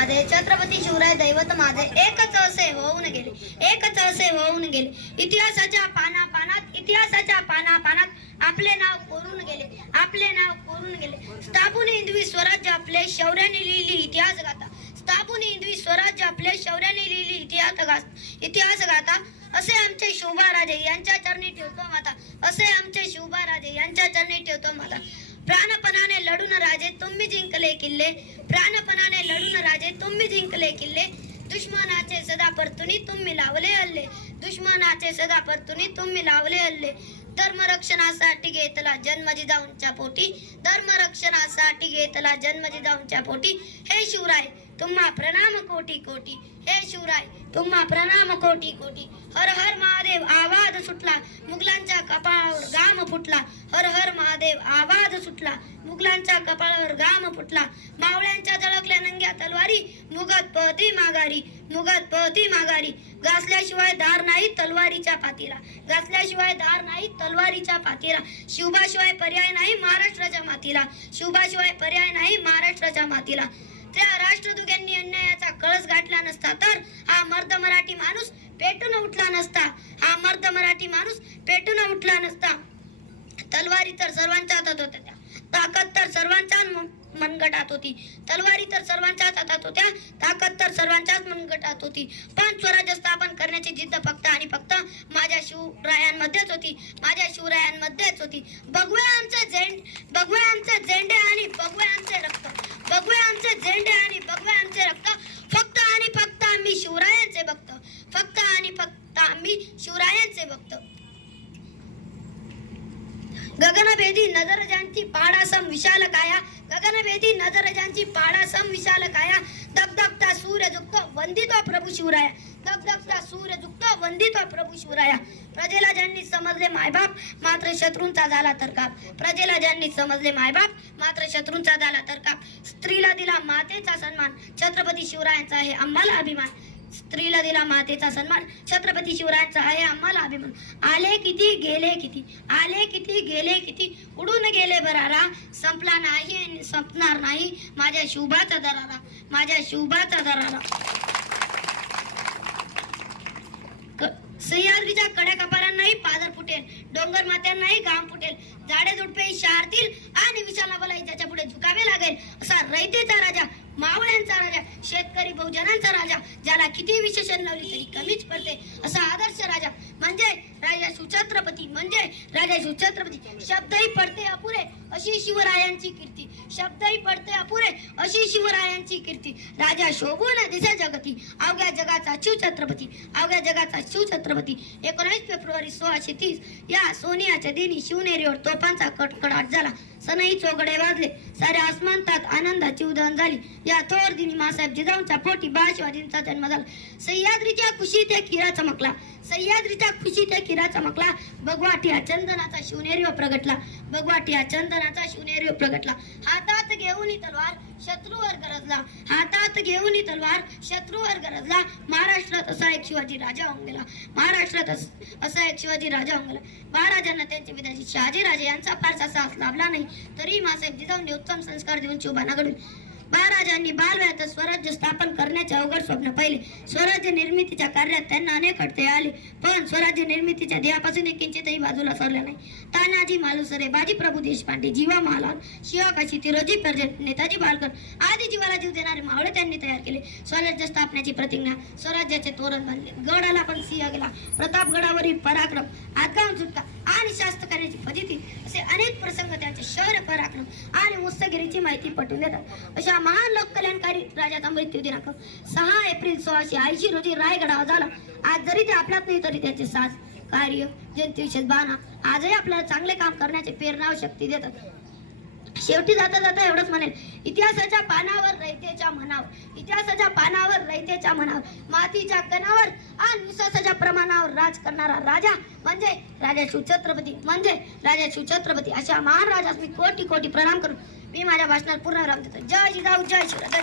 माझे छत्रपती शिवराय दैवत माझे एकच असे होऊन गेले एकच असे होऊन गेले. इतिहासाच्या पाना पानात इतिहासाच्या पाना पानात आपले नाव कोरून गेले आपले नाव कोरून गेले. स्थापून हिंदवी स्वराज्य आपले शौर्याने लिहिली इतिहास गाथा. स्थापून हिंदवी स्वराज्य आपले शौर्याने लिहिली इतिहास गाथा. इतिहास गाथा असे आमचे शोभा राजे यांच्या चरणी ठेवतो माता. असे आमचे शोभा राजे यांच्या चरणी ठेवतो माता. प्राणपणाने लढून राजे तुम्ही जिंकले किल्ले प्राणपणाने लढून राजे तुम्ही जिंकले किल्ले दुश्मनाचे सदा परतुनी तुम्ही लावले हल्ले दुश्मनाचे सदा परतुनी तुम्ही लावले हल्ले धर्मरक्षणासाठी घेतला जन्म जिजाऊंच्या पोटी धर्मरक्षणासाठी घेतला जन्म जिजाऊंच्या पोटी हे शिवराय तुम्हा प्रणाम कोटी कोटी. हे शिवराय तुम्हा प्रणाम कोटी कोटी. हर हर महादेव आवाज सुटला मुघलांच्या कपाळावर गाम फुटला. हर हर महादेव आवाज सुटला मुघलांच्या कपाळावर गाम फुटला. मावळ्यांच्या झळकल्या नंग्या तलवारी मुगत पहती माघारी मुगत पहती माघारी. घासल्याशिवाय धार नाही तलवारीच्या पातीला. घासल्याशिवाय धार नाही तलवारीच्या पातीला. शिवबाशिवाय पर्याय नाही महाराष्ट्राच्या मातीला. शिवबाशिवाय पर्याय नाही महाराष्ट्राच्या मातीला. त्या राष्ट्रदुग्यांनी अन्यायाचा कळस गाठला नसता तर हा मर्द मराठी माणूस पेटून उठला नसता. हा मर्द मराठी माणूस पेटून उठला नसता. तलवारी तर सर्वांच्या हातात होत्या त्या. ताकद तर सर्वांच्या मनगटात होती. तलवारी तर सर्वांच्याच हातात होत्या. ताकद तर सर्वांच्याच मनगटात होती. पण स्वराज्य स्थापन करण्याची जिद्द फक्त आणि फक्त माझ्या शिवरायांमध्येच होती. माझ्या शिवरायांमध्येच होती. बघूया आमचे झेंड बघूया आमचे झेंडे आणि बघूया आमचे रक्त. बघूया आमचे झेंडे आणि बघूया आमचे रक्त फक्त आणि फक्त आम्ही शिवरायांचे भक्त फक्त आणि फक्त आम्ही शिवरायांचे भक्त. गगनभेदी नजरजांची पाडासम विशाल काया. गगनभेदी नजरजांची पाडासम विशाल काया. दगदगता सूर्य झुकतो वंदितो प्रभू शिवराया. दगदगता सूर्य झुकतो वंदितो प्रभू शिवराया. प्रजेला ज्यांनी समजले मायबाप मात्र शत्रूंचा झाला तर काप प्रजेला ज्यांनी समजले मायबाप मात्र शत्रूंचा झाला तर काप स्त्रीला दिला मातेचा सन्मान. छत्रपती शिवरायांचा आहे आम्हाला अभिमान. स्त्रीला दिला मातेचा सन्मान. छत्रपती शिवरायांचा आहे आम्हाला अभिमान. आले किती गेले किती? आले किती गेले किती? उडून गेले बरारा संपला नाही आणि संपणार नाही माझ्या शुभाचा दरारा. माझ्या शुभाचा दरारा. क- सह्याद्रीच्या कड्या कपारांनाही पादर फुटेल. डोंगर मात्यांनाही घाम फुटेल. झाडे झुडपे शारतील आणि विशाला बलाई ज्याच्या पुढे झुकावे लागेल. असा रयतेचा राजा मावळ्यांचा राजा शेतकरी बहुजनांचा राजा ज्याला किती विशेषण लावली तरी कमीच पडते असा आदर्श राजा. म्हणजे राजा सुछत्रपती म्हणजे राजा सुछत्रपती. शब्दही पडते अपुरे अशी शिवरायांची कीर्ती. शब्दही पडते अपुरे. अशी शिवरायांची कीर्ती. राजा शोभून दिसे जगती. अवघ्या जगाचा शिवछत्रपती. अवघ्या जगाचा शिवछत्रपती. एकोणीस फेब्रुवारी सोळाशे तीस. या सोनियाच्या दिनी शिवनेरीवर तोफांचा कडकडाट झाला. सनई चोगडे वाजले. साऱ्या आसमानतात आनंदाची उधळण झाली. या थोर दिनी मासाहेब जिजाऊंच्या पोटी बाळ शिवाजींचा जन्म झाला. सह्याद्रीच्या खुशीत एक हिरा चमकला. सह्याद्रीच्या खुशीत एक हिरा चमकला. भगवाटी हा चंदनाचा शिवनेरीवर प्रगटला. भगवाटी हा चंदनाचा शिवनेरी प्रगटला. हा हातात घेऊन तलवार शत्रूवर गरजला. हातात घेऊन तलवार शत्रूवर गरजला. महाराष्ट्रात असा एक शिवाजी राजा होऊन गेला. महाराष्ट्रात अस- असा एक शिवाजी राजा होऊन गेला. महाराजांना त्यांचे विद्यार्थी शहाजी राजे यांचा फारसा साथ लाभला नाही. तरी मासाहेब जिजाऊन उत्तम संस्कार देऊन शिवबाना घडून महाराजांनी बालवयात स्वराज्य स्थापन करण्याचे अवघड स्वप्न पाहिले. स्वराज्य निर्मितीच्या कार्यात त्यांना अनेक अडथळे आले पण स्वराज्य निर्मितीच्या ध्येयापासून एक किंचितही बाजूला सरले नाही. तानाजी मालुसरे बाजीप्रभू देशपांडे जीवा महालाल शिवाकाशी तिरोजी पर्जन नेताजी बालकर आदी जीवाला जीव देणारे मावळे त्यांनी तयार केले. स्वराज्य स्थापनेची प्रतिज्ञा स्वराज्याचे तोरण बांधले गडाला पण सिंह गेला. प्रतापगडावरील पराक्रम आगाम सुटका आणि शास्त्र करण्याची प्रसंग त्यांचे शौर्य पराक्रम आणि मुस्तगिरीची माहिती पटवून देतात. अशा महान लोककल्याणकारी राजाचा मृत्यू दिनांक सहा एप्रिल सोळाशे ऐंशी रोजी रायगडावर झाला. आज जरी ते आपल्यात नाही तरी त्याचे साज कार्य जनतेविषयी बाणा आजही आपल्याला चांगले काम करण्याचे प्रेरणा शक्ती देतात. शेवटी जाता जाता एवढंच म्हणेल इतिहासाच्या पानावर रयतेच्या म्हणावर इतिहासाच्या पानावर रयतेच्या म्हणावर मातीच्या कणावर आणि विश्वासाच्या प्रमाणावर राज करणारा राजा म्हणजे राजा शिवछत्रपती म्हणजे राजा शिवछत्रपती अशा महान राजास मी कोटी कोटी प्रणाम करून मी माझ्या भाषणात पूर्ण राम देतो. जय जिजाऊ जय शिवराज